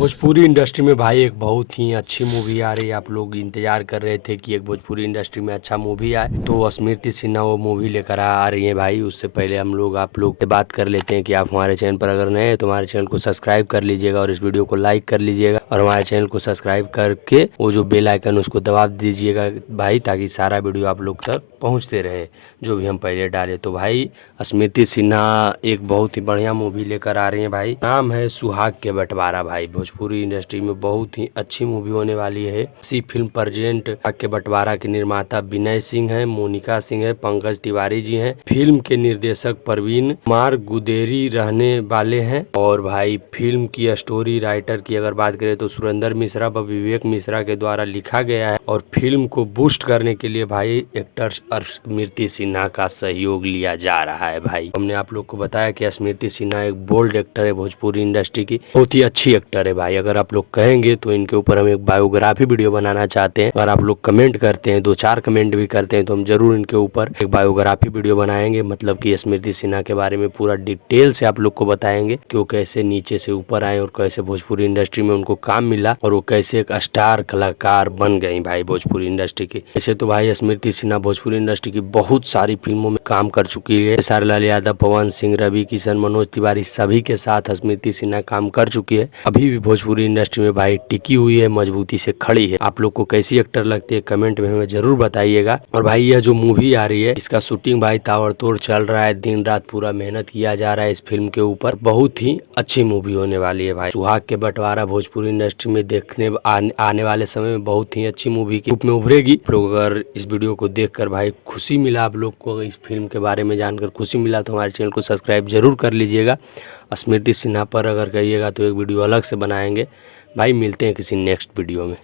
Bhojpuri industry में भाई एक बहुत ही अच्छी मूवी आ रही है। आप लोग इंतजार कर रहे थे कि एक भोजपुरी इंडस्ट्री में अच्छा मूवी आए, तो स्मृति सिन्हा वो मूवी लेकर आ रही है भाई। उससे पहले आप लोग से बात कर लेते हैं कि आप हमारे चैनल पर अगर नए हैं तो हमारे चैनल को सब्सक्राइब कर लीजिएगा और इस वीडियो को लाइक कर लीजिएगा और हमारे चैनल को सब्सक्राइब करके वो जो बेल आइकन उसको दबा दीजिएगा भाई, ताकि सारा वीडियो आप लोग तक पहुँचते रहे जो भी हम पहले डाले। तो भाई स्मृति सिन्हा एक बहुत ही बढ़िया मूवी लेकर आ रही है भाई, नाम है सुहाग के बंटवारा। भाई भोजपुरी इंडस्ट्री में बहुत ही अच्छी मूवी होने वाली है। इसी फिल्म प्रेजेंट सुहाग के बंटवारा के निर्माता विनय सिंह है, मोनिका सिंह है, पंकज तिवारी जी हैं। फिल्म के निर्देशक प्रवीण कुमार गुदेरी रहने वाले हैं। और भाई फिल्म की स्टोरी राइटर की अगर बात करें तो सुरेंद्र मिश्रा व विवेक मिश्रा के द्वारा लिखा गया है। और फिल्म को बूस्ट करने के लिए भाई एक्टर स्मृति सिन्हा का सहयोग लिया जा रहा है। भाई हमने आप लोग को बताया कि स्मृति सिन्हा एक बोल्ड एक्टर है भोजपुरी इंडस्ट्री की, बहुत ही अच्छी एक्टर है भाई। अगर आप लोग कहेंगे तो इनके ऊपर हम एक बायोग्राफी वीडियो बनाना चाहते हैं। अगर आप लोग कमेंट करते हैं, 2-4 कमेंट भी करते हैं, तो हम जरूर इनके ऊपर एक बायोग्राफी वीडियो बनाएंगे। मतलब कि स्मृति सिन्हा के बारे में पूरा डिटेल से आप लोग को बताएंगे कि वो कैसे नीचे से ऊपर आए और कैसे भोजपुरी इंडस्ट्री में उनको काम मिला और वो कैसे एक स्टार कलाकार बन गई भाई भोजपुरी इंडस्ट्री की। ऐसे तो भाई स्मृति सिन्हा भोजपुरी इंडस्ट्री की बहुत सारी फिल्मों में काम कर चुकी है। सारलाल यादव, पवन सिंह, रवि किशन, मनोज तिवारी सभी के साथ स्मृति सिन्हा काम कर चुकी है। अभी भी भोजपुरी इंडस्ट्री में भाई टिकी हुई है, मजबूती से खड़ी है। आप लोग को कैसी एक्टर लगती है कमेंट में हमें जरूर बताइएगा। और भाई यह जो मूवी आ रही है इसका शूटिंग भाई ताबड़तोड़ चल रहा है, दिन रात पूरा मेहनत किया जा रहा है इस फिल्म के ऊपर। बहुत ही अच्छी मूवी होने वाली है भाई। सुहाग के बंटवारा भोजपुरी इंडस्ट्री में देखने आने वाले समय में बहुत ही अच्छी मूवी के रूप में उभरेगी। लोग अगर इस वीडियो को देखकर भाई खुशी मिला, आप लोग को इस फिल्म के बारे में जानकर खुशी मिला, तो हमारे चैनल को सब्सक्राइब जरूर कर लीजिएगा। स्मृति सिन्हा पर अगर कहिएगा तो एक वीडियो अलग से बनाएंगे भाई। मिलते हैं किसी नेक्स्ट वीडियो में।